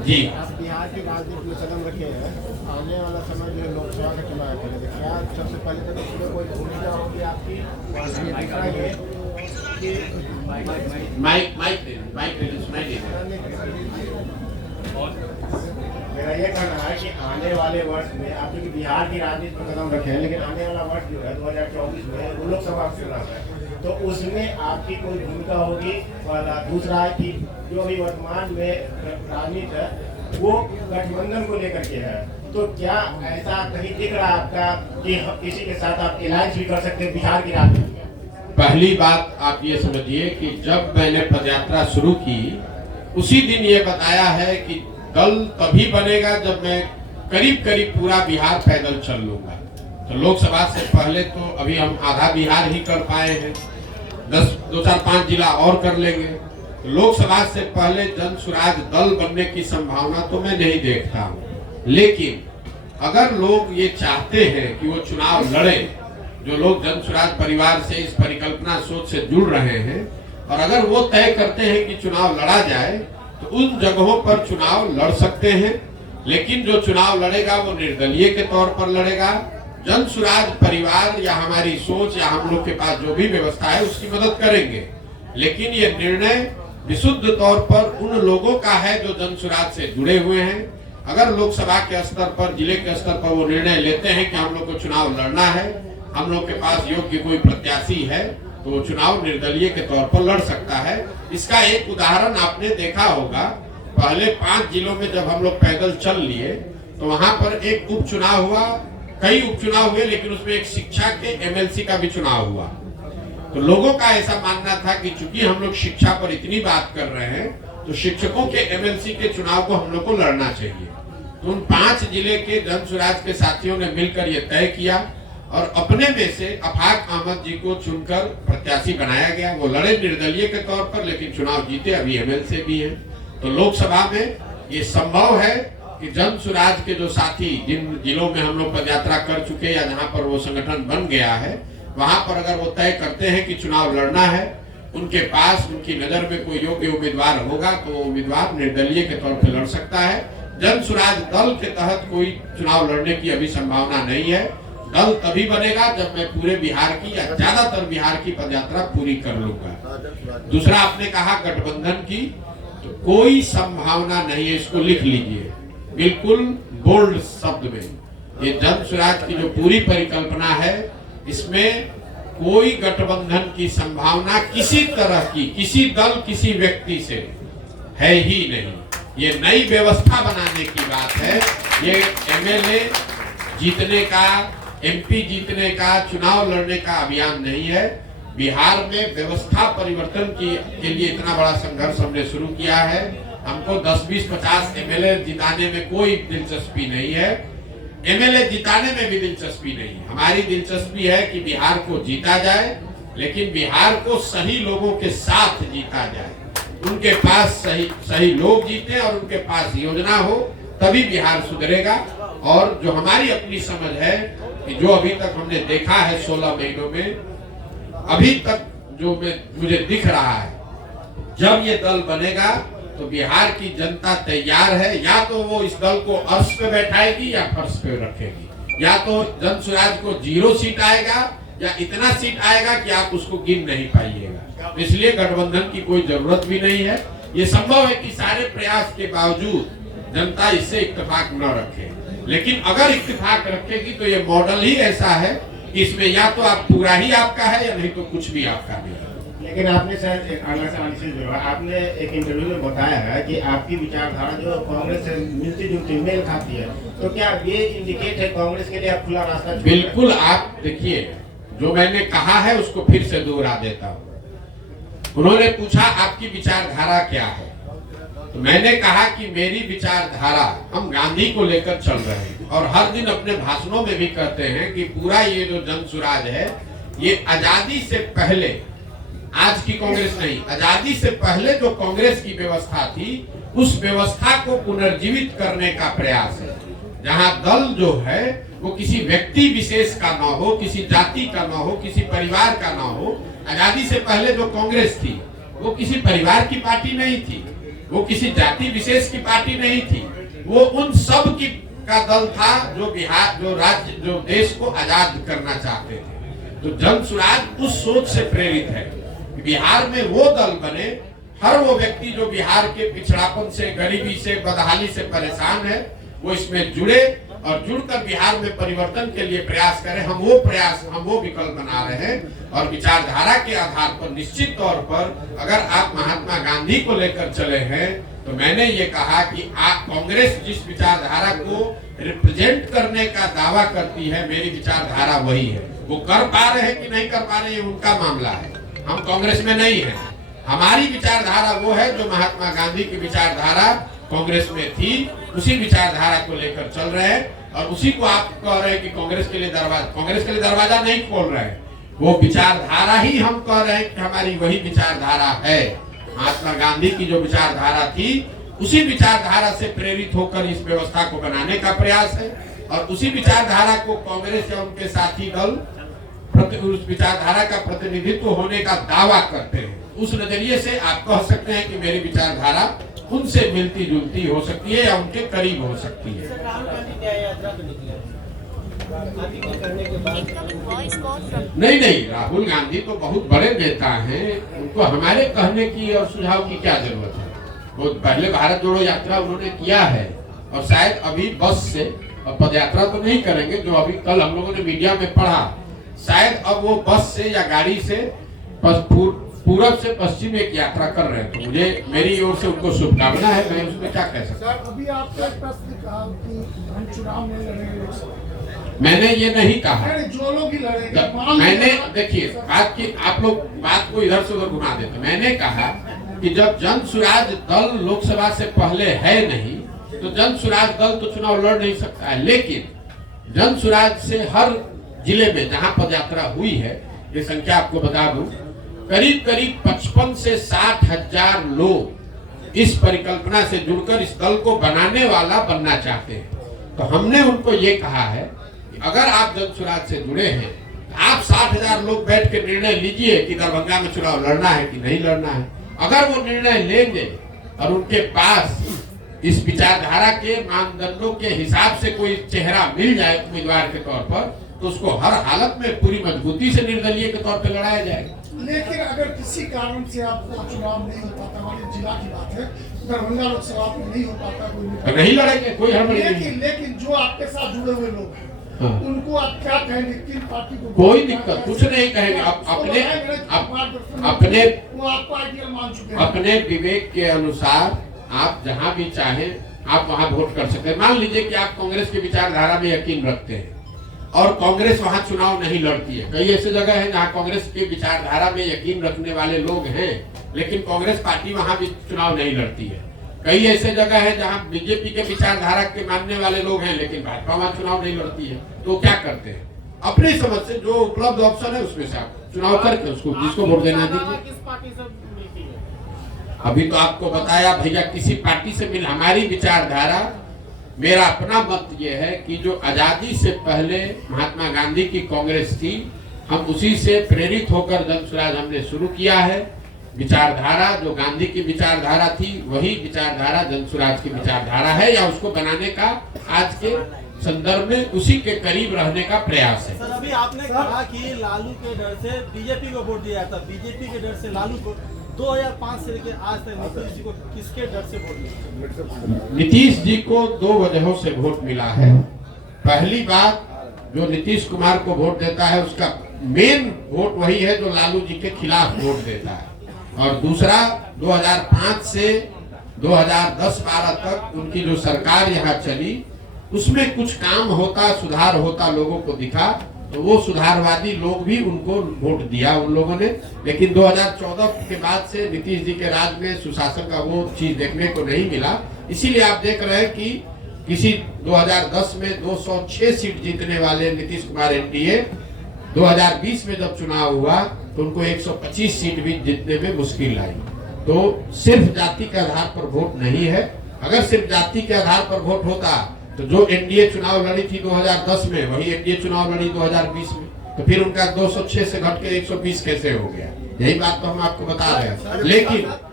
जी। आप बिहार की राजनीति में कदम रखे हैं, आने वाला समय जो लोकसभा का चुनाव है, तो क्या सबसे पहले तो इसमें कोई भूमिका होगी आपकी? और दूसरा ये कि माइक माइक माइक सुनाई दे। मेरा ये कहना है कि आने वाले वर्ष में आप जो बिहार की राजनीति में कदम रखे हैं, लेकिन आने वाला वर्ष जो है 2024 में वो लोकसभा चुनाव है, तो उसमें आपकी कोई भूमिका होगी? और दूसरा है कि जो अभी वर्तमान में राजनीति है वो गठबंधन को लेकर के है, तो क्या ऐसा कहीं दिख रहा है आपका कि किसी के साथ आप अलायंस भी कर सकते हैं बिहार की राजनीति में? पहली बात आप ये समझिए कि जब मैंने पदयात्रा शुरू की उसी दिन ये बताया है कि दल तभी बनेगा जब मैं करीब करीब पूरा बिहार पैदल चल लूंगा। तो लोकसभा से पहले तो अभी हम आधा बिहार ही कर पाए हैं, 2 4 5 जिला और कर लेंगे। तो लोकसभा से पहले जन स्वराज दल बनने की संभावना तो मैं नहीं देखता हूँ। लेकिन अगर लोग ये चाहते हैं कि वो चुनाव लड़े, जो लोग जन स्वराज परिवार से इस परिकल्पना सोच से जुड़ रहे हैं, और अगर वो तय करते हैं कि चुनाव लड़ा जाए तो उन जगहों पर चुनाव लड़ सकते हैं। लेकिन जो चुनाव लड़ेगा वो निर्दलीय के तौर पर लड़ेगा। जन स्वराज परिवार या हमारी सोच या हम लोग के पास जो भी व्यवस्था है उसकी मदद करेंगे। लेकिन ये निर्णय विशुद्ध तौर पर उन लोगों का है जो जन स्वराज से जुड़े हुए हैं। अगर लोकसभा के स्तर पर, जिले के स्तर पर वो निर्णय लेते हैं कि हम लोग को चुनाव लड़ना है, हम लोग के पास योग्य कोई प्रत्याशी है, तो वो चुनाव निर्दलीय के तौर पर लड़ सकता है। इसका एक उदाहरण आपने देखा होगा, पहले 5 जिलों में जब हम लोग पैदल चल लिए तो वहां पर एक उपचुनाव हुआ, कई उपचुनाव हुए, लेकिन उसमें एक शिक्षा के एमएलसी का भी चुनाव हुआ। तो लोगों का ऐसा मानना था कि चूंकि हम लोग शिक्षा पर इतनी बात कर रहे हैं तो शिक्षकों के एमएलसी के चुनाव को हम लोग को लड़ना चाहिए। तो उन 5 जिले के जन स्वराज के साथियों ने मिलकर यह तय किया और अपने में से अफाक अहमद जी को चुनकर प्रत्याशी बनाया गया। वो लड़े निर्दलीय के तौर पर, लेकिन चुनाव जीते, अभी एमएलसी भी हैं। तो लोकसभा में ये संभव है कि जन स्वराज के जो साथी जिन जिलों में हम लोग पदयात्रा कर चुके या जहां पर वो संगठन बन गया है, वहां पर अगर वो तय करते हैं कि चुनाव लड़ना है, उनके पास उनकी नजर में कोई योग्य उम्मीदवार होगा तो वो उम्मीदवार निर्दलीय के तौर पर लड़ सकता है। जन स्वराज दल के तहत कोई चुनाव लड़ने की अभी संभावना नहीं है। दल तभी बनेगा जब मैं पूरे बिहार की या ज्यादातर बिहार की पदयात्रा पूरी कर लूंगा। दूसरा आपने कहा गठबंधन की, तो कोई संभावना नहीं है, इसको लिख लीजिए बिल्कुल बोल्ड शब्द में। ये जन स्वराज की जो पूरी परिकल्पना है, इसमें कोई गठबंधन की संभावना किसी तरह की, किसी दल किसी व्यक्ति से है ही नहीं। ये नई व्यवस्था बनाने की बात है। ये एमएलए जीतने का, एमपी जीतने का, चुनाव लड़ने का अभियान नहीं है। बिहार में व्यवस्था परिवर्तन के लिए इतना बड़ा संघर्ष हमने शुरू किया है। हमको 10, 20, 50 एमएलए जिताने में कोई दिलचस्पी नहीं है, एमएलए जिताने में भी दिलचस्पी नहीं है। हमारी दिलचस्पी है कि बिहार को जीता जाए, लेकिन बिहार को सही लोगों के साथ जीता जाए, उनके पास सही लोग जीते और उनके पास योजना हो, तभी बिहार सुधरेगा। और जो हमारी अपनी समझ है कि जो अभी तक हमने देखा है 16 महीनों में, अभी तक जो मुझे दिख रहा है, जब ये दल बनेगा तो बिहार की जनता तैयार है। या तो वो इस दल को अर्श पे बैठाएगी या फर्श पे रखेगी। या तो जन स्वराज को 0 सीट आएगा या इतना सीट आएगा कि आप उसको गिन नहीं पाइएगा। इसलिए गठबंधन की कोई जरूरत भी नहीं है। ये संभव है कि सारे प्रयास के बावजूद जनता इससे इत्तेफाक न रखे, लेकिन अगर इत्तेफाक रखेगी तो ये मॉडल ही ऐसा है कि इसमें या तो आप पूरा ही आपका है या नहीं तो कुछ भी आपका नहीं है। लेकिन आपने शायद एक अगला सवाल से जुड़ा, आपने एक इंटरव्यू में बताया है कि आपकी विचारधारा जो कांग्रेस से मिलती जुलती मेल खाती है, तो क्या ये इंडिकेट है कांग्रेस के लिए आप खुला रास्ता? बिल्कुल। आप देखिए, जो मैंने कहा है उसको फिर से दोहरा देता हूँ। उन्होंने पूछा आपकी विचारधारा क्या है, तो मैंने कहा कि मेरी विचारधारा, हम गांधी को लेकर चल रहे हैं और हर दिन अपने भाषणों में भी कहते हैं कि पूरा ये जो जन स्वराज है, ये आजादी से पहले, आज की कांग्रेस नहीं, आजादी से पहले जो कांग्रेस की व्यवस्था थी उस व्यवस्था को पुनर्जीवित करने का प्रयास है। जहां दल जो है वो किसी व्यक्ति विशेष का ना हो, किसी जाति का ना हो, किसी परिवार का ना हो। आजादी से पहले जो कांग्रेस थी वो किसी परिवार की पार्टी नहीं थी, वो किसी जाति विशेष की पार्टी नहीं थी, वो उन सब की का दल था जो बिहार, जो राज्य, जो देश को आजाद करना चाहते थे। तो जन सुराज उस सोच से प्रेरित है कि बिहार में वो दल बने, हर वो व्यक्ति जो बिहार के पिछड़ापन से, गरीबी से, बदहाली से परेशान है, वो इसमें जुड़े और जुड़कर बिहार में परिवर्तन के लिए प्रयास करें। हम वो विकल्प बना रहे हैं और विचारधारा के आधार पर निश्चित तौर पर अगर आप महात्मा गांधी को लेकर चले हैं तो मैंने ये कहा कि आप कांग्रेस जिस विचारधारा को रिप्रेजेंट करने का दावा करती है, मेरी विचारधारा वही है। वो कर पा रहे हैं कि नहीं कर पा रहे हैं उनका मामला है, हम कांग्रेस में नहीं है। हमारी विचारधारा वो है जो महात्मा गांधी की विचारधारा कांग्रेस में थी, उसी विचारधारा को लेकर चल रहे हैं और उसी को आप कह रहे हैं कि कांग्रेस के लिए दरवाजा नहीं खोल रहे हैं। वो विचारधारा ही हम कह रहे हैं कि हमारी वही विचारधारा है। महात्मा गांधी की जो विचारधारा थी उसी विचारधारा से प्रेरित होकर इस व्यवस्था को बनाने का प्रयास है और उसी विचारधारा को कांग्रेस या उनके साथी दल उस विचारधारा का प्रतिनिधित्व होने का दावा करते हैं। उस नजरिए से आप कह सकते हैं कि मेरी विचारधारा उनसे मिलती जुलती हो सकती है या उनके करीब हो सकती है। नहीं, राहुल गांधी तो बहुत बड़े नेता हैं, उनको हमारे कहने की और सुझाव की क्या जरूरत है। वो पहले भारत जोड़ो यात्रा उन्होंने किया है और शायद अभी बस से पद यात्रा तो नहीं करेंगे, जो अभी कल हम लोगों ने मीडिया में पढ़ा, शायद अब वो बस से या गाड़ी से पूरब से पश्चिम एक यात्रा कर रहे हैं। तो मुझे मेरी ओर से उनको शुभकामना है, मैं उसमें क्या कह सकता हूँ। अभी आपने एक प्रश्न कहा कि हम चुनाव में लड़ेंगे, मैंने ये नहीं कहा। जो लोग ही लड़ेंगे, मैंने देखिए आप लोग बात को इधर से उधर घुमा देते। मैंने कहा कि जब जन सुराज दल लोकसभा से पहले है नहीं तो जन सुराज दल तो चुनाव लड़ नहीं सकता है, लेकिन जन सुराज से हर जिले में जहां पदयात्रा हुई है, ये संख्या आपको बता दूं, करीब 55 से 60 हजार लोग इस परिकल्पना से जुड़कर इस दल को बनाने वाला बनना चाहते हैं। तो हमने उनको ये कहा है कि अगर आप जन सुराज से जुड़े हैं, आप 60 हजार लोग बैठ के निर्णय लीजिए कि दरभंगा में चुनाव लड़ना है कि नहीं लड़ना है। अगर वो निर्णय लेंगे और उनके पास इस विचारधारा के मानदंडों के हिसाब से कोई चेहरा मिल जाए उम्मीदवार के तौर पर, तो उसको हर हालत में पूरी मजबूती से निर्दलीय के तौर पर लड़ाया जाएगा। लेकिन अगर किसी कारण से आपको चुनाव नहीं हो पाता, हमारे जिला की बात है, दरभंगा लोकसभा में नहीं हो पाता, कोई नहीं लड़ेंगे, कोई हड़बड़ी नहीं। लेकिन जो आपके साथ जुड़े हुए लोग हैं, हाँ, उनको आप क्या कहेंगे? किन पार्टी को? कोई दिक्कत कुछ नहीं कहेंगे। आप अपने विवेक के अनुसार आप जहां भी चाहें आप वहां वोट कर सकते हैं। मान लीजिए कि आप कांग्रेस की विचारधारा में यकीन रखते हैं और कांग्रेस वहां चुनाव नहीं लड़ती है। कई ऐसे जगह है जहां कांग्रेस की विचारधारा में यकीन रखने वाले लोग हैं, लेकिन कांग्रेस पार्टी वहां भी चुनाव नहीं लड़ती है। कई ऐसे जगह है जहां बीजेपी के विचारधारा के मानने वाले लोग हैं, लेकिन भाजपा वहां चुनाव नहीं लड़ती है। तो क्या करते हैं, अपनी समझ से जो उपलब्ध ऑप्शन है उसमें से आप चुनाव करके उसको जिसको वोट देना दीजिए। अभी तो आपको बताया भैया, किसी पार्टी से मिल, हमारी विचारधारा, मेरा अपना मत ये है कि जो आजादी से पहले महात्मा गांधी की कांग्रेस थी, हम उसी से प्रेरित होकर जन सुराज हमने शुरू किया है। विचारधारा जो गांधी की विचारधारा थी वही विचारधारा जन सुराज की विचारधारा है, या उसको बनाने का आज के संदर्भ में उसी के करीब रहने का प्रयास है। सर, अभी आपने कहा कि लालू के डर से बीजेपी को वोट दिया था, बीजेपी के डर से लालू को। 2005 से लेकर आज तक नीतीश जी को किसके डर से वोट मिला? नीतीश जी को दो वजहों से वोट मिला है। पहली बात, जो नीतीश कुमार को वोट देता है उसका मेन वोट वही है जो लालू जी के खिलाफ वोट देता है। और दूसरा, 2005 से 2010-12 तक उनकी जो सरकार यहाँ चली उसमें कुछ काम होता, सुधार होता लोगों को दिखा, तो वो सुधारवादी लोग भी उनको वोट दिया उन लोगों ने। लेकिन 2014 के बाद से नीतीश जी के राज में सुशासन का वो चीज देखने को नहीं मिला। इसीलिए आप देख रहे हैं कि किसी 2010 में 206 सीट जीतने वाले नीतीश कुमार एनडीए 2020 में जब चुनाव हुआ तो उनको 125 सीट भी जीतने में मुश्किल आई। तो सिर्फ जाति के आधार पर वोट नहीं है। अगर सिर्फ जाति के आधार पर वोट होता तो जो एनडीए चुनाव लड़ी थी 2010 में, वही एनडीए चुनाव लड़ी 2020 में, तो फिर उनका 206 से घट के 120 कैसे हो गया? यही बात तो हम आपको बता रहे हैं।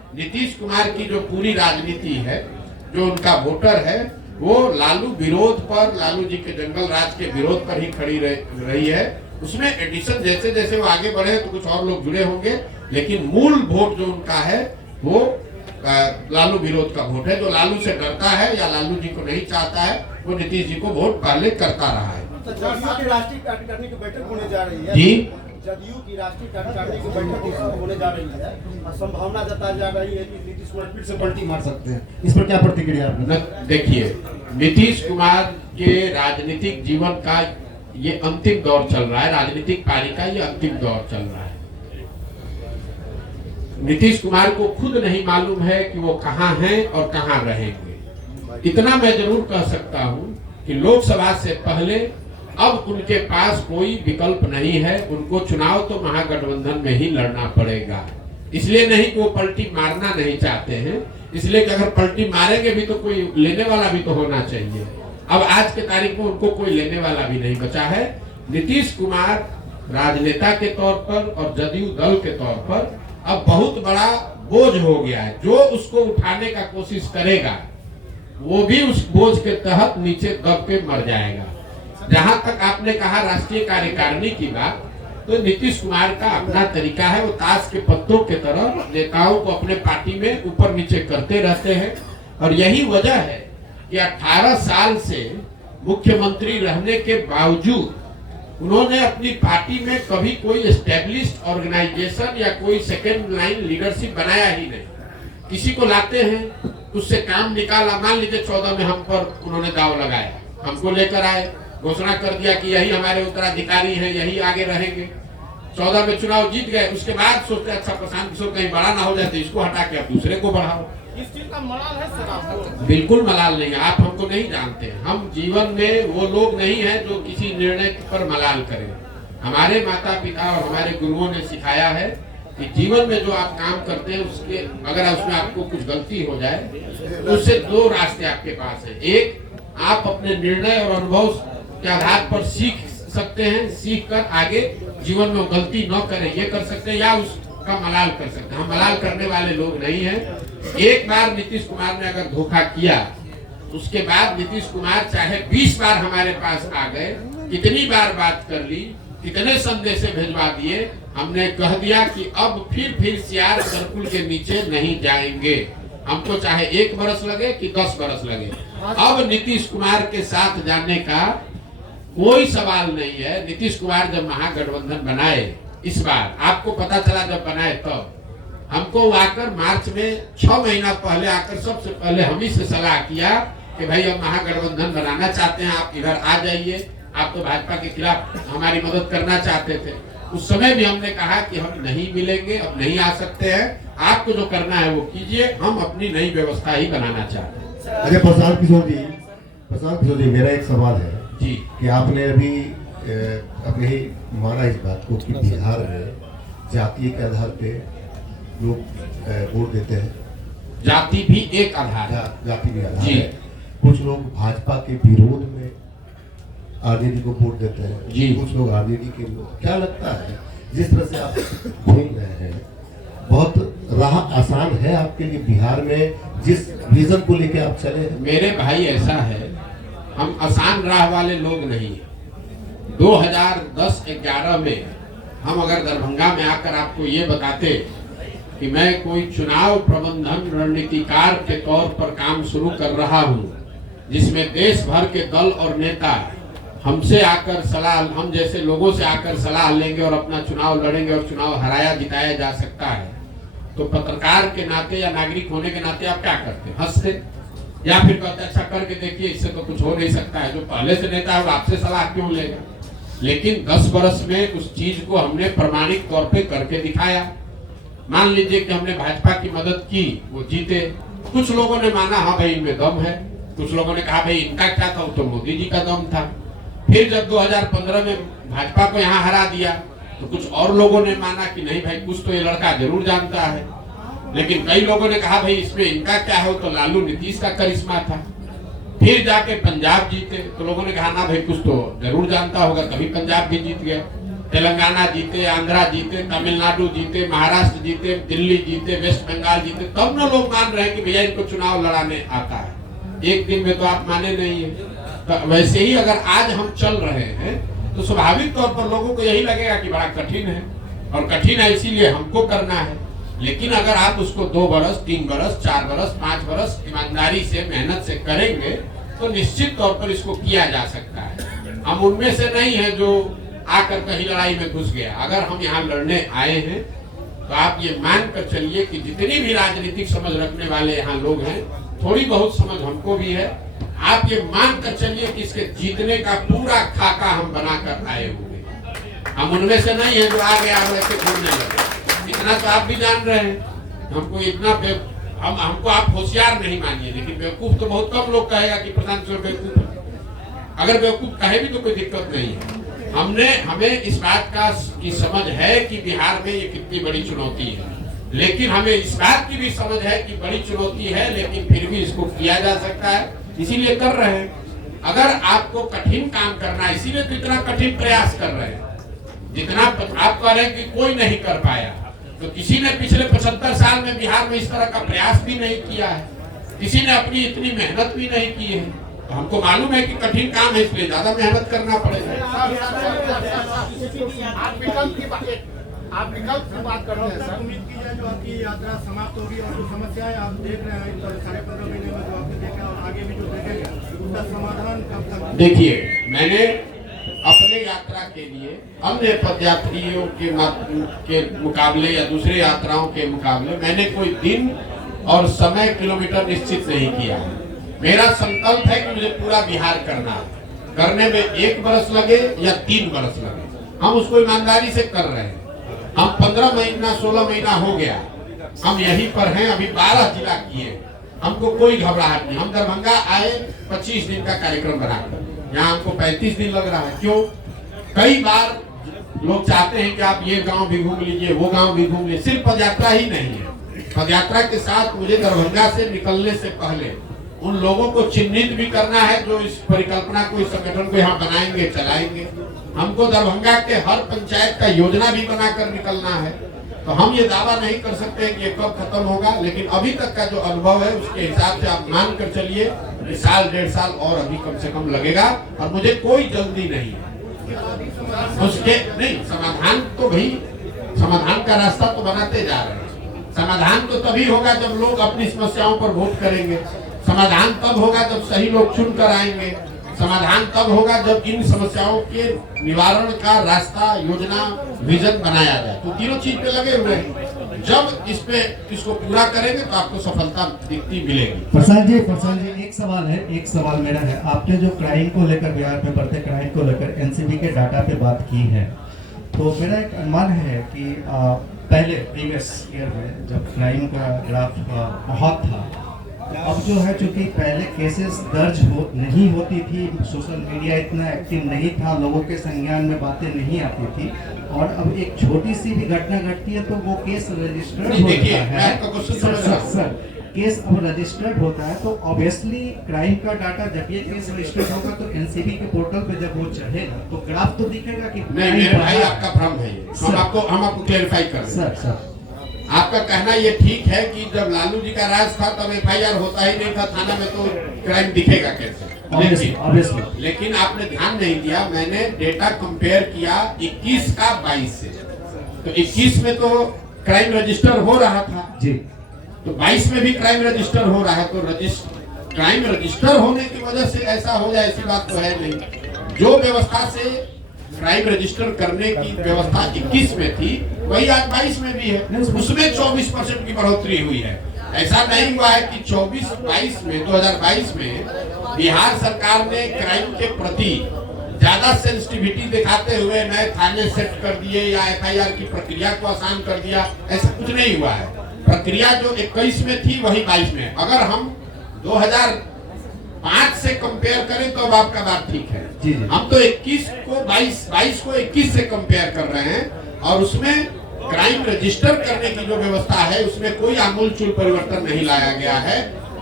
नीतीश कुमार की जो पूरी राजनीति है, जो उनका वोटर है, वो लालू विरोध पर, लालू जी के जंगल राज के विरोध पर ही खड़ी रही है। उसमें एडिशन जैसे जैसे वो आगे बढ़े तो कुछ और लोग जुड़े होंगे, लेकिन मूल वोट जो उनका है वो लालू विरोध का वोट है। जो लालू से डरता है या लालू जी को नहीं चाहता है, वो नीतीश जी को वोट पहले करता रहा है। तो जदयू की राष्ट्रीय कार्यकारिणी की बैठक होने जा रही है जी, जदयू की राष्ट्रीय कार्यकारिणी की बैठक होने जा रही है और संभावना जताई जा रही है कि नीतीश कुमार फिर से पलटी मार सकते हैं। इस पर क्या प्रतिक्रिया आपने? देखिए, नीतीश कुमार के राजनीतिक जीवन का ये अंतिम दौर चल रहा है, राजनीतिक पारी का ये अंतिम दौर चल रहा है। नीतीश कुमार को खुद नहीं मालूम है कि वो कहां हैं और कहां रहेंगे। इतना मैं जरूर कह सकता हूं कि लोकसभा से पहले अब उनके पास कोई विकल्प नहीं है। उनको चुनाव तो महागठबंधन में ही लड़ना पड़ेगा। इसलिए नहीं कि वो पलटी मारना नहीं चाहते हैं, इसलिए कि अगर पलटी मारेंगे भी तो कोई लेने वाला भी तो होना चाहिए। अब आज के तारीख में उनको कोई लेने वाला भी नहीं बचा है। नीतीश कुमार राजनेता के तौर पर और जदयू दल के तौर पर अब बहुत बड़ा बोझ हो गया है। जो उसको उठाने का कोशिश करेगा वो भी उस बोझ के तहत नीचे दब के मर जाएगा। जहां तक आपने कहा राष्ट्रीय कार्यकारिणी की बात, तो नीतीश कुमार का अपना तरीका है। वो ताश के पत्तों के तरह नेताओं को अपने पार्टी में ऊपर नीचे करते रहते हैं। और यही वजह है कि 18 साल से मुख्यमंत्री रहने के बावजूद उन्होंने अपनी पार्टी में कभी कोई एस्टेब्लिश्ड ऑर्गेनाइजेशन या कोई सेकेंड लाइन लीडरशिप बनाया ही नहीं। किसी को लाते हैं, उससे काम निकाला। मान लीजिए 14 में हम पर उन्होंने दाव लगाया, हमको लेकर आए, घोषणा कर दिया कि यही हमारे उत्तराधिकारी हैं, यही आगे रहेंगे। 14 में चुनाव जीत गए, उसके बाद सोचते अच्छा प्रशांत किशोर कहीं बड़ा ना हो जाए तो इसको हटा के आप दूसरे को बढ़ाओ। इस चीज का मलाल है सर आपको? बिल्कुल मलाल नहीं है। आप हमको नहीं जानते हैं। हम जीवन में वो लोग नहीं है जो किसी निर्णय पर मलाल करें। हमारे माता पिता और हमारे गुरुओं ने सिखाया है कि जीवन में जो आप काम करते हैं उसके अगर उसमें आपको कुछ गलती हो जाए तो उससे दो रास्ते आपके पास है। एक, आप अपने निर्णय और अनुभव के आधार पर सीख सकते हैं, सीख कर आगे जीवन में गलती न करें ये कर सकते हैं, या उसका मलाल कर सकते हैं। हम मलाल करने वाले लोग नहीं हैं। एक बार नीतीश कुमार ने अगर धोखा किया, उसके बाद नीतीश कुमार चाहे 20 बार हमारे पास आ गए, कितनी बार बात कर ली, कितने संदेश भिजवा दिए, हमने कह दिया कि अब फिर सियार सर्कुल के नीचे नहीं जाएंगे। हमको चाहे 1 बरस लगे कि 10 बरस लगे, अब नीतीश कुमार के साथ जाने का कोई सवाल नहीं है। नीतीश कुमार जब महागठबंधन बनाए, इस बार आपको पता चला जब बनाए तब हमको आकर मार्च में 6 महीना पहले आकर सबसे पहले हम ही से सलाह किया कि भाई हम महागठबंधन बनाना चाहते हैं, आप इधर आ जाइए। आप तो भाजपा के खिलाफ हमारी मदद करना चाहते थे। उस समय भी हमने कहा कि हम नहीं मिलेंगे, अब नहीं आ सकते हैं, आपको जो करना है वो कीजिए, हम अपनी नई व्यवस्था ही बनाना चाहते हैं। अरे प्रशांत किशोर जी, मेरा एक सवाल है जी कि आपने अभी अपने ही माना इस बात को कि बिहार में जातीय के आधार पे लोग वोट देते हैं। जाति भी एक आधार है। जाति भी आधार जी। है। कुछ लोग भाजपा के विरोध में आरजेडी को वोट देते हैं जी। कुछ लोग आरजेडी के लोग। क्या लगता है जिस तरह से आप घूम रहे हैं, बहुत राह आसान है आपके लिए बिहार में जिस विजन को लेके आप चले हैं? मेरे भाई ऐसा है, हम आसान राह वाले लोग नहीं हैं। 2010-11 में हम अगर दरभंगा में आकर आपको ये बताते कि मैं कोई चुनाव प्रबंधन रणनीतिकार के तौर पर काम शुरू कर रहा हूं, जिसमें देश भर के दल और नेता हमसे आकर सलाह, हम जैसे लोगों से आकर सलाह लेंगे और अपना चुनाव लड़ेंगे और चुनाव हराया जिताया जा सकता है, तो पत्रकार के नाते या नागरिक होने के नाते आप क्या करते? हंसते या फिर कहते अच्छा करके देखिए, इससे तो कुछ हो नहीं सकता है। जो पहले से नेता है वो आपसे सलाह क्यों लेगा? लेकिन 10 वर्ष में उस चीज को हमने प्रमाणिक तौर पे करके दिखाया। मान लीजिए कि हमने भाजपा की मदद की, वो जीते। कुछ लोगों ने माना हाँ भाई इनमें दम है, कुछ लोगों ने कहा भाई इनका क्या था, तो मोदी जी का दम था। फिर जब 2015 में भाजपा को यहाँ हरा दिया तो कुछ और लोगों ने माना कि नहीं भाई कुछ तो ये लड़का जरूर जानता है। लेकिन कई लोगों ने कहा भाई इसमें इनका क्या है, तो लालू नीतीश का करिश्मा था। फिर जाके पंजाब जीते तो लोगों ने कहा ना भाई कुछ तो जरूर जानता होगा, तभी पंजाब भी जीत गया। तेलंगाना जीते, आंध्रा जीते, तमिलनाडु जीते, महाराष्ट्र जीते, दिल्ली जीते, वेस्ट बंगाल जीते, तब ना लोग मान रहे हैं कि भैया इनको चुनाव लड़ाने आता है। एक दिन में तो आप माने नहीं है। तो वैसे ही अगर आज हम चल रहे हैं तो स्वाभाविक तौर पर लोगों को यही लगेगा कि बड़ा कठिन है, और कठिन है इसीलिए हमको करना है। लेकिन अगर आप उसको 2 बरस, 3 बरस, 4 बरस, 5 बरस ईमानदारी से, मेहनत से करेंगे तो निश्चित तौर पर इसको किया जा सकता है। हम उनमें से नहीं है जो आकर कहीं लड़ाई में घुस गया। अगर हम यहाँ लड़ने आए हैं तो आप ये मान कर चलिए कि जितनी भी राजनीतिक समझ रखने वाले यहाँ लोग हैं, थोड़ी बहुत समझ हमको भी है। आप ये मान कर चलिए कि इसके जीतने का पूरा खाका हम बनाकर आए हुए हैं। हम उनमें से नहीं है जो आ गया वैसे घूमने लगे। इतना तो आप भी जान रहे हैं। हमको इतना हमको आप होशियार नहीं मानिए, लेकिन बेवकूफ तो बहुत कम लोग कहेगा कि प्रधान बेवकूफ है। अगर बेवकूफ कहे भी तो कोई दिक्कत नहीं है। हमें इस बात की समझ है कि बिहार में ये कितनी बड़ी चुनौती है, लेकिन हमें इस बात की भी समझ है कि बड़ी चुनौती है, लेकिन फिर भी इसको किया जा सकता है, इसीलिए कर रहे हैं। अगर आपको कठिन काम करना है, इसीलिए तो इतना कठिन प्रयास कर रहे हैं। जितना आप कह रहे हैं कि कोई नहीं कर पाया, तो किसी ने पिछले 75 साल में बिहार में इस तरह का प्रयास भी नहीं किया है, किसी ने अपनी इतनी मेहनत भी नहीं की है। तो हमको मालूम है कि कठिन काम है, इसलिए ज्यादा मेहनत करना पड़ेगा। आप विकल्प की बात करते हैं सर। उम्मीद की जाए जो आपकी यात्रा समाप्त होगी और जो समस्याएं आप देख रहे हैं 15.5 महीने में जो आपने देखा और आगे भी जो देखेंगे उसका समाधान कब तक? देखिए, मैंने अपने यात्रा के लिए अन्य पदयात्रियों के मुकाबले या दूसरे यात्राओं के मुकाबले मैंने कोई दिन और समय किलोमीटर निश्चित नहीं किया। मेरा संकल्प है कि मुझे पूरा बिहार करना है। करने में 1 बरस लगे या 3 बरस लगे, हम उसको ईमानदारी से कर रहे हैं। हम 15 महीना 16 महीना हो गया हम यहीं पर हैं। अभी 12 जिला किए, हमको कोई घबराहट नहीं। हम दरभंगा आए 25 दिन का कार्यक्रम बनाकर, यहाँ हमको 35 दिन लग रहा है। क्यों? कई बार लोग चाहते हैं कि आप ये गांव भी घूम लीजिए, वो गांव भी घूम लीजिए। सिर्फ पदयात्रा ही नहीं है, पदयात्रा के साथ मुझे दरभंगा से निकलने से पहले उन लोगों को चिन्हित भी करना है जो इस परिकल्पना को, इस संगठन को यहाँ बनाएंगे, चलाएंगे। हमको दरभंगा के हर पंचायत का योजना भी बनाकर निकलना है। तो हम ये दावा नहीं कर सकते कि ये कब खत्म होगा, लेकिन अभी तक का जो अनुभव है उसके हिसाब से आप मान कर चलिए कि 1.5 साल और अभी कम से कम लगेगा, और मुझे कोई जल्दी नहीं है। उसके नहीं समाधान तो भाई, समाधान का रास्ता तो बनाते जा रहे हैं। समाधान तो तभी होगा जब लोग अपनी समस्याओं पर वोट करेंगे। समाधान तब होगा जब सही लोग चुन कर आएंगे। समाधान तब होगा जब इन समस्याओं के निवारण का रास्ता, योजना, विजन बनाया जाए। तो तीनों चीज पे लगे हुए हैं। जब इसको पूरा करेंगे तो आपको सफलता दिखती मिलेगी। प्रसाद जी एक सवाल मेरा है। आपने जो क्राइम को लेकर, बिहार में बढ़ते क्राइम को लेकर एनसीबी के डाटा पे बात की है, तो मेरा एक अनुमान है कि पहले प्रीवियस ईयर में जब क्राइम का ग्राफ बहुत था, अब जो है चूंकि पहले केसेस दर्ज नहीं होती थी, सोशल मीडिया इतना एक्टिव नहीं था, लोगों के संज्ञान में बातें नहीं आती थी, और अब एक छोटी सी भी घटना घटती है तो वो केस रजिस्टर्ड होता है। सर केस अब रजिस्टर्ड होता है तो ऑब्वियसली क्राइम का डाटा जब ये केस रजिस्टर्ड होगा तो एनसीबी के पोर्टल पे जब वो चढ़ेगा तो ग्राफ तो दिखेगा कि नहीं। मेरे भाई आपका भ्रम है, हम आपको क्लेरिफाई कर रहे हैं। सर आपका कहना ये ठीक है कि जब लालू जी का राज था तब एफआईआर होता ही नहीं था थाना में, तो क्राइम दिखेगा कैसे? लेकिन आपने ध्यान नहीं दिया, मैंने डेटा कंपेयर किया 21 का 22 से। तो 21 में तो क्राइम रजिस्टर हो रहा था जी, तो 22 में भी क्राइम रजिस्टर हो रहा है। तो क्राइम रजिस्टर होने की वजह से ऐसा हो जाए ऐसी बात तो है नहीं। जो व्यवस्था से क्राइम रजिस्टर करने की व्यवस्था 21 में थी वही आज 22 में भी है। उसमें 24% की बढ़ोतरी हुई है। ऐसा नहीं हुआ है कि 2022 में बिहार सरकार ने क्राइम के प्रति ज्यादा सेंसिटिविटी दिखाते हुए नए थाने सेट कर दिए या एफआईआर की प्रक्रिया को आसान कर दिया, ऐसा कुछ नहीं हुआ है। प्रक्रिया जो 21 में थी वही 22 में। अगर हम 2005 से कंपेयर करें तो अब आपका बात ठीक है। हम तो 21 को 22 को 21 से कंपेयर कर रहे हैं, और उसमें क्राइम रजिस्टर करने की जो व्यवस्था है उसमें कोई आमूलचूल परिवर्तन नहीं लाया गया है।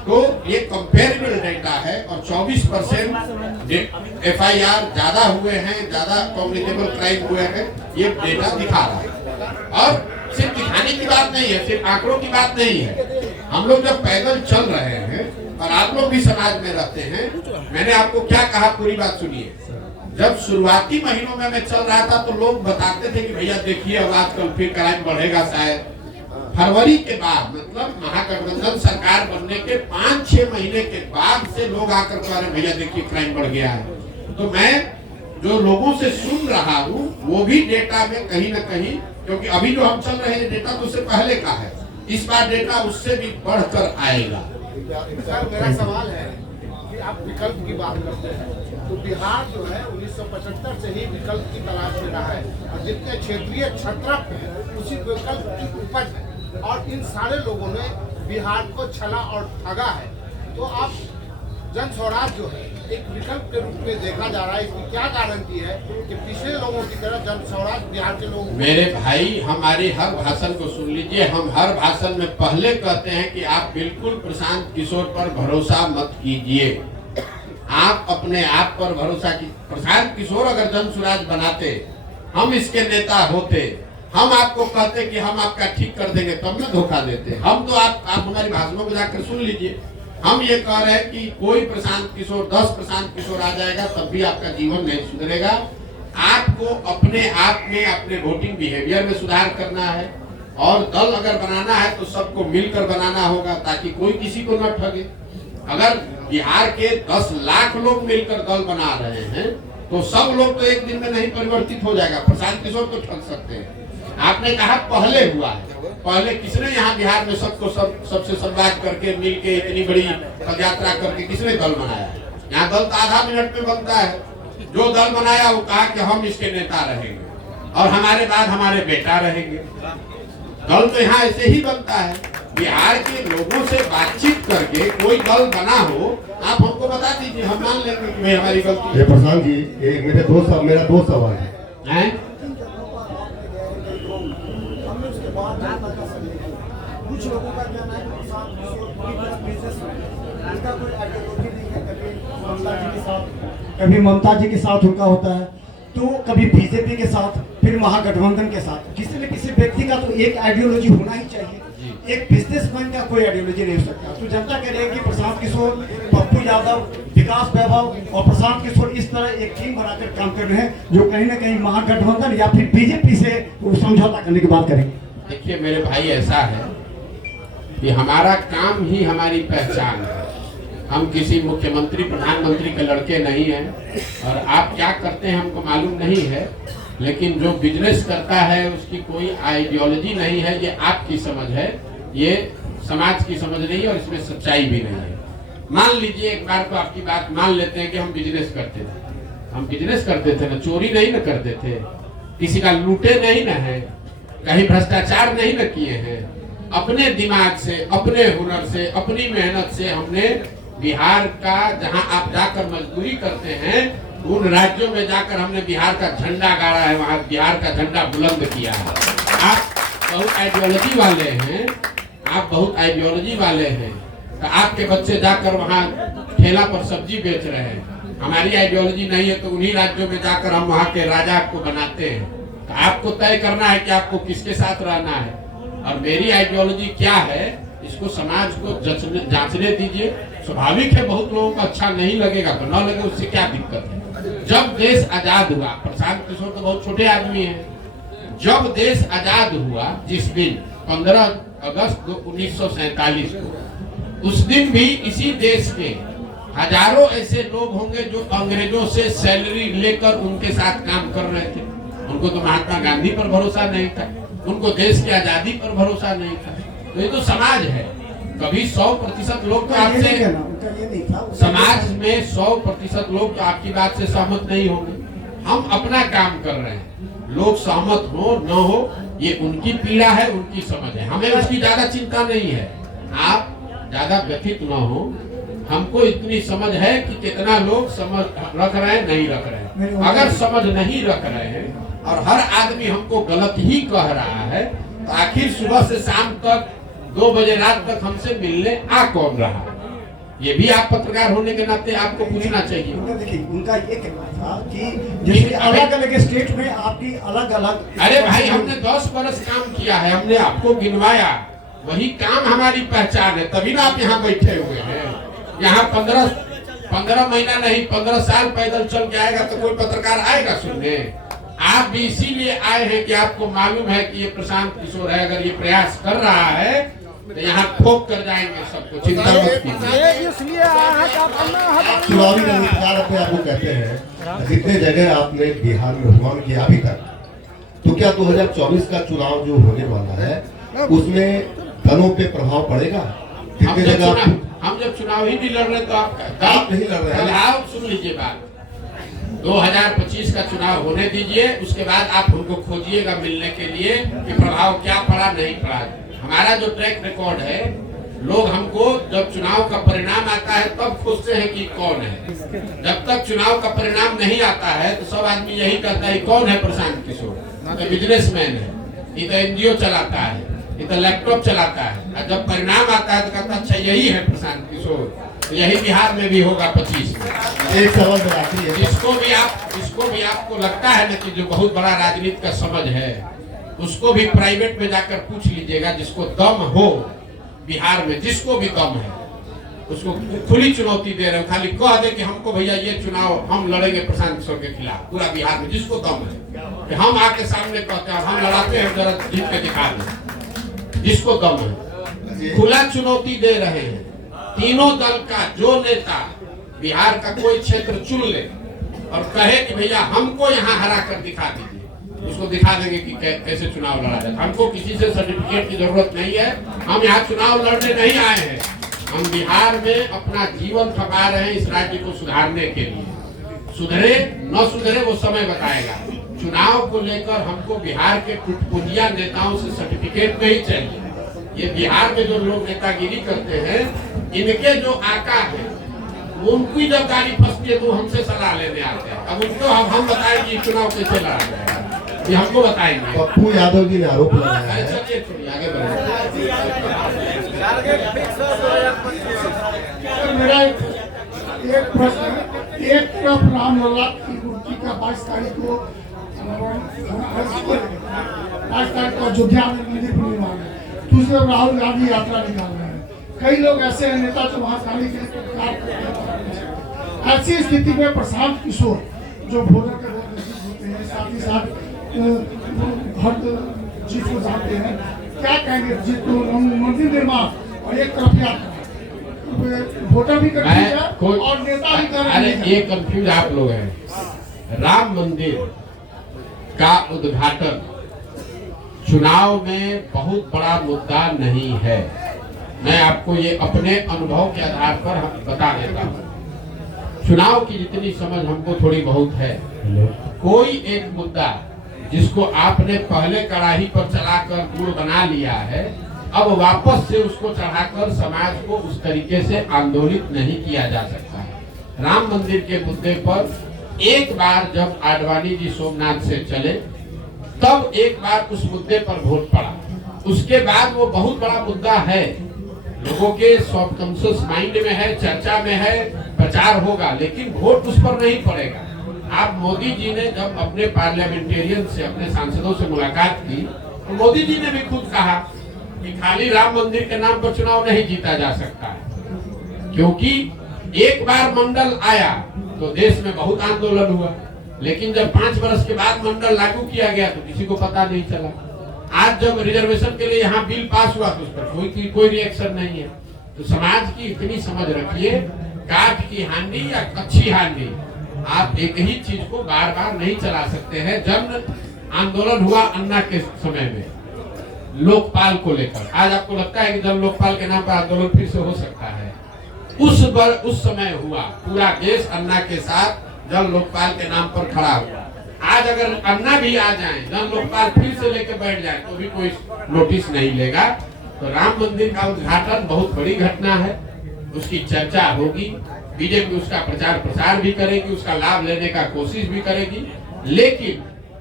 तो ये कंपेरेबल डेटा है और 24% FIR ज्यादा हुए हैं, ज्यादा कॉग्निटिबल क्राइम हुए हैं, ये डेटा दिखा रहा है। और सिर्फ दिखाने की बात नहीं है, सिर्फ आंकड़ों की बात नहीं है। हम लोग जब पैदल चल रहे हैं और आप लोग भी समाज में रहते हैं, मैंने आपको क्या कहा पूरी बात सुनिए। जब शुरुआती महीनों में मैं चल रहा था तो लोग बताते थे कि भैया देखिए अब आजकल फिर क्राइम बढ़ेगा शायद। फरवरी के बाद मतलब महागठबंधन सरकार बनने के 5-6 महीने के बाद से लोग आकर कह रहे भैया देखिए क्राइम बढ़ गया है। तो मैं जो लोगों से सुन रहा हूँ वो भी डेटा में कहीं ना कहीं, क्योंकि अभी जो हम चल रहे हैं डेटा तो उससे पहले का है, इस बार डेटा उससे भी बढ़कर आएगा। सर मेरा सवाल है कि आप विकल्प की बात करते हैं तो बिहार जो है 1975 से ही विकल्प की तलाश में रहा है और जितने क्षेत्रीय छत्रप हैं उसी विकल्प की उपज है और इन सारे लोगों ने बिहार को छला और ठगा है। तो आप जन स्वराज जो है एक विकल्प के रूप में देखा जा रहा है, इसकी क्या गारंटी है कि पिछले लोगों की तरह जन स्वराज बिहार के लोगों? मेरे भाई हमारे हर भाषण को सुन लीजिए। हम हर भाषण में पहले कहते हैं कि आप बिल्कुल प्रशांत किशोर पर भरोसा मत कीजिए, आप अपने आप पर भरोसा की। प्रशांत किशोर अगर जन स्वराज बनाते, हम इसके नेता होते, हम आपको कहते कि हम आपका ठीक कर देंगे, तब में धोखा देते। हम तो आप हमारी भाषणों को जाकर सुन लीजिए। हम ये कह रहे हैं कि कोई प्रशांत किशोर 10 प्रशांत किशोर आ जाएगा तब भी आपका जीवन नहीं सुधरेगा। आपको अपने आप में अपने वोटिंग बिहेवियर में सुधार करना है और दल अगर बनाना है तो सबको मिलकर बनाना होगा ताकि कोई किसी को न ठगे। अगर बिहार के 10 लाख लोग मिलकर दल बना रहे हैं तो सब लोग तो एक दिन में नहीं परिवर्तित हो जाएगा। प्रशांत किशोर तो ठग सकते हैं। आपने कहा पहले हुआ है, पहले किसने यहाँ बिहार में सबको सबसे संवाद करके मिलके इतनी बड़ी पदयात्रा करके किसने दल बनाया? यहाँ दल तो आधा मिनट में बनता है। जो दल बनाया वो कहा कि हम इसके नेता रहेंगे और हमारे बाद हमारे बेटा रहेंगे। दल तो यहाँ ऐसे ही बनता है। बिहार के लोगों से बातचीत करके कोई दल बना हो, आप हमको बता दीजिए, हम मान लेंगे कि भाई हमारी गलती है। प्रशांत जी मेरा दो सवाल है। कुछ लोगों का कहना है कभी ममता जी के साथ उनका होता है, तो कभी बीजेपी के साथ, फिर महागठबंधन के साथ। किसी न किसी व्यक्ति का तो एक आइडियोलॉजी होना ही चाहिए। एक बिजनेसमैन का कोई आइडियोलॉजी नहीं हो सकता। तो जनता कह रही है कि प्रशांत किशोर, पप्पू यादव, विकास वैभव और प्रशांत किशोर इस तरह एक टीम बनाकर काम कर रहे हैं जो कहीं ना कहीं महागठबंधन या फिर बीजेपी से समझौता करने की बात करेंगे। देखिए मेरे भाई, ऐसा है कि हमारा काम ही हमारी पहचान है। हम किसी मुख्यमंत्री प्रधानमंत्री के लड़के नहीं हैं और आप क्या करते हैं हमको मालूम नहीं है, लेकिन जो बिजनेस करता है उसकी कोई आइडियोलॉजी नहीं है। ये आपकी समझ है, ये समाज की समझ नहीं है और इसमें सच्चाई भी नहीं है। मान लीजिए एक बार तो आपकी बात मान लेते हैं कि हम बिजनेस करते थे। हम बिजनेस करते थे ना, चोरी नहीं ना करते थे, किसी का लूटे नहीं ना है, कहीं भ्रष्टाचार नहीं न किए हैं। अपने दिमाग से, अपने हुनर से, अपनी मेहनत से हमने बिहार का, जहां आप जाकर मजदूरी करते हैं उन राज्यों में जाकर हमने बिहार का झंडा गाड़ा है, वहां बिहार का झंडा बुलंद किया है। आप बहुत आइडियोलॉजी वाले हैं, आप बहुत आइडियोलॉजी वाले हैं, तो आपके बच्चे जाकर वहां ठेला पर सब्जी बेच रहे हैं। हमारी आइडियोलॉजी नहीं है तो उन्हीं राज्यों में जाकर हम वहां के राजा को बनाते हैं। तो आपको तय करना है कि आपको किसके साथ रहना है और मेरी आइडियोलॉजी क्या है, इसको समाज को जांचने दीजिए। स्वाभाविक है बहुत लोगों को अच्छा नहीं लगेगा, तो न लगे उससे क्या दिक्कत है। जब देश आजाद हुआ, प्रशांत किशोर तो बहुत छोटे आदमी हैं, जब देश आजाद हुआ जिस दिन 15 अगस्त 1947 को, उस दिन भी इसी देश के हजारों ऐसे लोग होंगे जो अंग्रेजों से सैलरी लेकर उनके साथ काम कर रहे थे। उनको तो महात्मा गांधी पर भरोसा नहीं था, उनको देश की आजादी पर भरोसा नहीं था। तो ये तो समाज है। कभी 100% लोग तो आपसे, समाज में 100% लोग तो आपकी बात से सहमत नहीं होंगे। हम अपना काम कर रहे हैं, लोग सहमत हो न हो ये उनकी पीड़ा है, उनकी समझ है, हमें उसकी ज्यादा चिंता नहीं है। आप ज्यादा व्यथित न हो, हमको इतनी समझ है कि कितना लोग समझ रख रहे हैं, नहीं रख रहे हैं। अगर समझ नहीं रख रहे हैं और हर आदमी हमको गलत ही कह रहा है, तो आखिर सुबह से शाम तक 2 बजे रात तक हमसे मिलने आ कौन रहा? ये भी आप पत्रकार होने के नाते आपको पूछना चाहिए। उनका देखिए, उनका ये कहना था कि जैसे अलग अलग स्टेट में आपकी अलग अलग। अरे भाई, हमने 10 बरस काम किया है, हमने आपको गिनवाया, वही काम हमारी पहचान है, तभी ना आप यहाँ बैठे हुए हैं। यहाँ 15 महीना नहीं 15 साल पैदल चल के आएगा तो कोई पत्रकार आएगा सुनने? आप भी इसीलिए आए हैं कि आपको मालूम है कि ये प्रशांत किशोर है, अगर ये प्रयास कर रहा है तो यहाँ ठोक कर जाएंगे सबको, चिंता मत कीजिए। चुनावी रणनीतिकार अपने आप को कहते हैं, जितने जगह आपने बिहार में भ्रमण किया अभी तक, तो क्या 2024 का चुनाव जो होने वाला है उसमें दलों पे प्रभाव पड़ेगा? कितने जगह हम जब चुनाव ही नहीं लड़ रहे तो आप नहीं लड़ रहे हैं। आप सुन लीजिए बात, 2025 का चुनाव होने दीजिए, उसके बाद आप हमको खोजिएगा मिलने के लिए कि प्रभाव क्या पड़ा नहीं पड़ा। हमारा जो ट्रैक रिकॉर्ड है, लोग हमको जब चुनाव का परिणाम आता है तब खोजते हैं कि कौन है। जब तक चुनाव का परिणाम नहीं आता है तो सब आदमी यही कहता है कौन है प्रशांत किशोर, तो बिजनेसमैन है, ये तो एनजीओ चलाता है, ये तो लैपटॉप चलाता है। और जब परिणाम आता है तो कहता अच्छा यही है प्रशांत किशोर। तो यही बिहार में भी होगा 25 में। एक सवाल आखिरी है, जिसको भी आपको लगता है ना कि जो बहुत बड़ा राजनीति का समझ है, उसको भी प्राइवेट में जाकर पूछ लीजिएगा, जिसको दम हो बिहार में, जिसको भी दम है, उसको खुली चुनौती दे रहे हो, खाली कह दे कि हमको भैया ये चुनाव हम लड़ेंगे प्रशांत किशोर के खिलाफ, पूरा बिहार में जिसको दम है कि हम आके सामने कहते हैं हम लड़ाते हैं, जरा जीत के दिखा दें, जिसको दम है, खुला चुनौती दे रहे हैं। तीनों दल का जो नेता बिहार का कोई क्षेत्र चुन ले और कहे कि भैया हमको यहाँ हरा कर दिखा दीजिए, उसको दिखा देंगे कि कैसे चुनाव लड़ा जाए। हमको किसी से सर्टिफिकेट की जरूरत नहीं है, हम यहाँ चुनाव लड़ने नहीं आए हैं, हम बिहार में अपना जीवन खपा रहे हैं इस राज्य को सुधारने के लिए। सुधरे न सुधरे वो समय बताएगा। चुनाव को लेकर हमको बिहार के टुटपुटिया नेताओं से सर्टिफिकेट नहीं चाहिए। ये बिहार में जो लोग नेतागिरी करते हैं, इनके जो आका हैं, उनकी जब गाड़ी फंसती है तो हमसे सलाह लेने आते हैं। अब उनको हम बताएंगे चुनाव कैसे लड़ा जाएगा, ये हमको बताएंगे। पप्पू यादव जी ने आरोप लगाया है। चलिए छोड़िए, आगे बढ़े। मेरा एक प्रश्न, एक तरफ रामलला की मूर्ति का 22 तारीख को 22 तारीख को अयोध्या में मंदिर पर निर्माण है, दूसरी तरफ राहुल गांधी यात्रा निकाल रहे हैं। कई लोग ऐसे हैं नेता जो वहाँ जाने के लिए, ऐसी स्थिति में प्रशांत किशोर जो भोजन के बहुत नजदीक होते हैं, साथ ही साथ हर चीज को जानते हैं, क्या कहेंगे जिनको मंदिर निर्माण और एक तरफ यात्रा, वोटर भी कर और नेता भी कर। अरे ये कंफ्यूज आप लोग हैं। राम मंदिर का उद्घाटन चुनाव में बहुत बड़ा मुद्दा नहीं है। मैं आपको ये अपने अनुभव के आधार पर बता देता हूँ। चुनाव की जितनी समझ हमको थोड़ी बहुत है, कोई एक मुद्दा जिसको आपने पहले कड़ाही पर चलाकर गुड़ बना लिया है, अब वापस से उसको चढ़ाकर समाज को उस तरीके से आंदोलित नहीं किया जा सकता है। राम मंदिर के मुद्दे पर एक बार जब आडवाणी जी सोमनाथ से चले, तब एक बार उस मुद्दे पर वोट पड़ा। उसके बाद वो बहुत बड़ा मुद्दा है, लोगों के सबकॉन्शियस माइंड में है, चर्चा में है, प्रचार होगा, लेकिन वोट उस पर नहीं पड़ेगा। आप मोदी जी ने जब अपने पार्लियामेंटेरियन से, अपने सांसदों से मुलाकात की, तो मोदी जी ने भी खुद कहा कि खाली राम मंदिर के नाम पर चुनाव नहीं जीता जा सकता है, क्योंकि एक बार मंडल आया तो देश में बहुत आंदोलन हुआ, लेकिन जब 5 वर्ष के बाद मंडल लागू किया गया तो किसी को पता नहीं चला। आज जब रिजर्वेशन के लिए यहाँ बिल पास हुआ तो उस पर कोई रिएक्शन नहीं है। तो समाज की इतनी समझ रखिए, काठ की हांडी या कच्ची हांडी, आप एक ही चीज को बार बार नहीं चला सकते हैं। जन आंदोलन हुआ अन्ना के समय में लोकपाल को लेकर, आज आपको लगता है कि जन लोकपाल के नाम पर आंदोलन फिर से हो सकता है? उस समय हुआ, पूरा देश अन्ना के साथ जन लोकपाल के नाम पर खड़ा हुआ। आज अगर अन्ना भी आ जाए, जन लोकपाल फिर से लेकर बैठ जाए तो भी कोई नोटिस नहीं लेगा। तो राम मंदिर का उद्घाटन बहुत बड़ी घटना है, उसकी चर्चा होगी, बीजेपी उसका प्रचार प्रसार भी करेगी, उसका लाभ लेने का कोशिश भी करेगी, लेकिन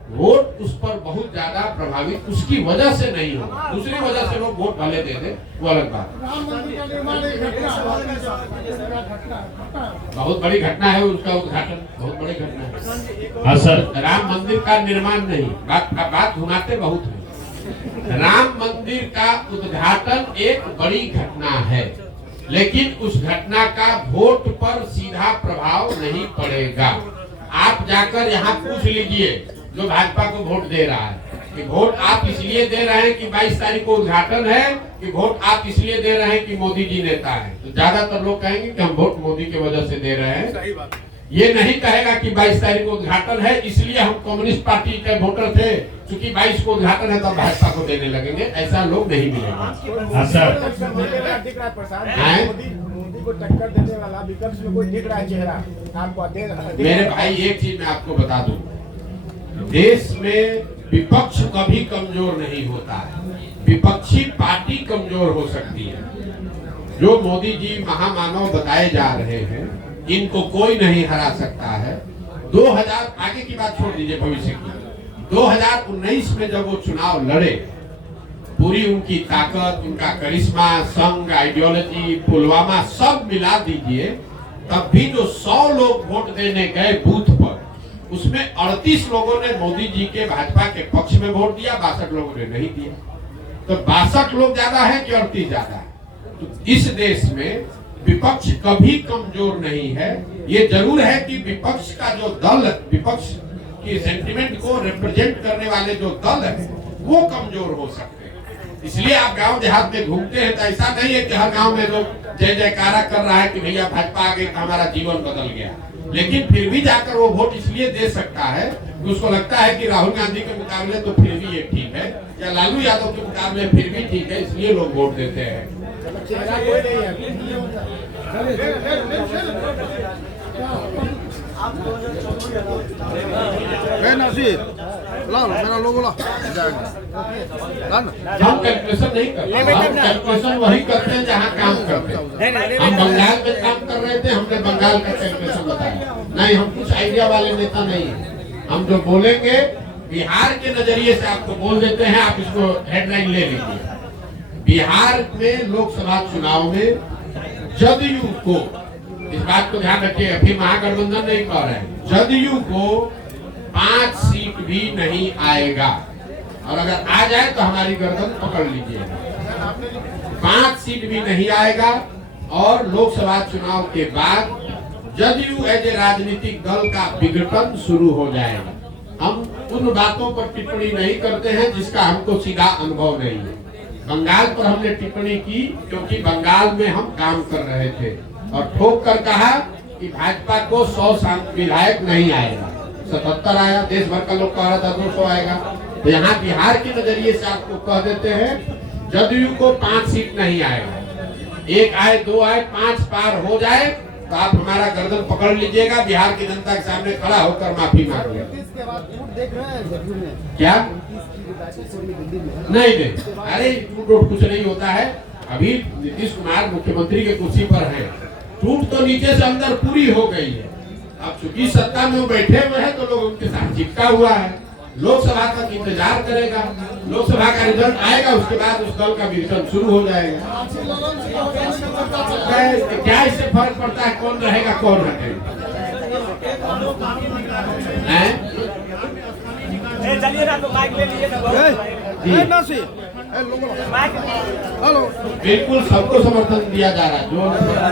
वोट उस पर बहुत ज्यादा प्रभावित उसकी वजह से नहीं हो, दूसरी वजह से लोग वोट भले दे दे, वो अलग बात है। राम मंदिर का निर्माण एक घटना बहुत बड़ी घटना है, उसका उद्घाटन बहुत बड़ी घटना है। हाँ सर, राम मंदिर का निर्माण नहीं, बात घुमाते बहुत है। राम मंदिर का उद्घाटन एक बड़ी घटना है, लेकिन उस घटना का वोट पर सीधा प्रभाव नहीं पड़ेगा। आप जाकर यहाँ पूछ लीजिए जो भाजपा को वोट दे रहा है कि वोट आप इसलिए दे रहे हैं कि 22 तारीख को उद्घाटन है, कि वोट आप इसलिए दे रहे हैं कि मोदी जी नेता है। तो ज्यादातर लोग कहेंगे कि हम वोट मोदी की वजह से दे रहे हैं। ये नहीं कहेगा कि 22 तारीख को उद्घाटन है इसलिए हम कम्युनिस्ट पार्टी के वोटर थे, क्योंकि 22 को उद्घाटन है तो भाजपा को देने लगेंगे। ऐसा लोग नहीं मिलेगा। हाँ सर, दिख रहा है प्रसाद, मोदी को टक्कर देने वाला विपक्ष में कोई दिख रहा है चेहरा आपको? मेरे भाई एक चीज मैं आपको बता दूं, देश में विपक्ष कभी कमजोर नहीं होता है, विपक्षी पार्टी कमजोर हो सकती है। जो मोदी जी महामानव बताए जा रहे हैं, इनको कोई नहीं हरा सकता है। 2000 आगे की बात छोड़ दीजिए, भविष्य की 2019 में जब वो चुनाव लड़े, पूरी उनकी ताकत, उनका करिश्मा, संघ, आइडियोलॉजी, पुलवामा सब मिला दीजिए, तब भी जो 100 लोग वोट देने गए बूथ पर, उसमें 38 लोगों ने मोदी जी के भाजपा के पक्ष में वोट दिया, 62 लोगों ने नहीं दिया। तो 62 लोग ज्यादा है कि 38 ज्यादा है? तो इस देश में विपक्ष कभी कमजोर नहीं है। ये जरूर है कि विपक्ष का जो दल, विपक्ष की सेंटिमेंट को रिप्रेजेंट करने वाले जो दल है वो कमजोर हो सकते हैं। इसलिए आप गांव देहात में घूमते हैं तो ऐसा नहीं है कि हर गांव में लोग जय जयकारा कर रहा है कि भैया भाजपा आ गई तो हमारा जीवन बदल गया, लेकिन फिर भी जाकर वो वोट इसलिए दे सकता है कि उसको लगता है कि राहुल गांधी के मुकाबले तो फिर भी ये ठीक है, या लालू यादव के मुकाबले फिर भी ठीक है, इसलिए लोग वोट देते हैं। चेहरा कोई नहीं है। मेरा लोगो ला हम कैलकुलेशन नहीं करते, हम कैलकुलेशन वही करते हैं जहाँ काम करते हैं। हम बंगाल में काम कर रहे थे, हमने बंगाल का कैलकुलेशन बताया नहीं, हम कुछ आइडिया वाले नेता नहीं है। हम जो बोलेंगे बिहार के नजरिए से आपको बोल देते हैं, आप इसको हेडलाइन ले लीजिए। बिहार में लोकसभा चुनाव में जदयू को, इस बात को ध्यान रखिए, अभी महागठबंधन नहीं कह रहे हैं, जदयू को 5 सीट भी नहीं आएगा, और अगर आ जाए तो हमारी गर्दन पकड़ लीजिएगा। 5 सीट भी नहीं आएगा, और लोकसभा चुनाव के बाद जदयू एज ए राजनीतिक दल का विघटन शुरू हो जाएगा। हम उन बातों पर टिप्पणी नहीं करते हैं जिसका हमको सीधा अनुभव नहीं है। बंगाल पर हमने टिप्पणी की क्योंकि बंगाल में हम काम कर रहे थे, और ठोक कर कहा कि भाजपा को 100 विधायक नहीं आएगा, 77 आया, देश भर का लोग कह रहा था 200 आएगा। तो यहाँ बिहार के नजरिए से आपको कह देते हैं जदयू को 5 सीट नहीं आएगा, 1 आए 2 आए 5 पार हो जाए तो आप हमारा गर्दन पकड़ लीजिएगा, बिहार की जनता के सामने खड़ा होकर माफी मांगिएगा। क्या नहीं दे? अरे टूट कुछ नहीं होता है। अभी नीतीश कुमार मुख्यमंत्री के कुर्सी पर हैं, टूट तो नीचे से अंदर पूरी हो गई है। अब चूंकि सत्ता में वो बैठे हुए हैं तो लोग उनके साथ चिपका हुआ है। लोकसभा तक इंतजार करेगा, लोकसभा का रिजल्ट आएगा, उसके बाद उस दल का विघटन शुरू हो जाएगा। क्या इससे फर्क पड़ता है कौन रहेगा कौन हटेगा? चलिए ना, तो माइक ले लीजिए। बिल्कुल सबको समर्थन दिया जा रहा है जो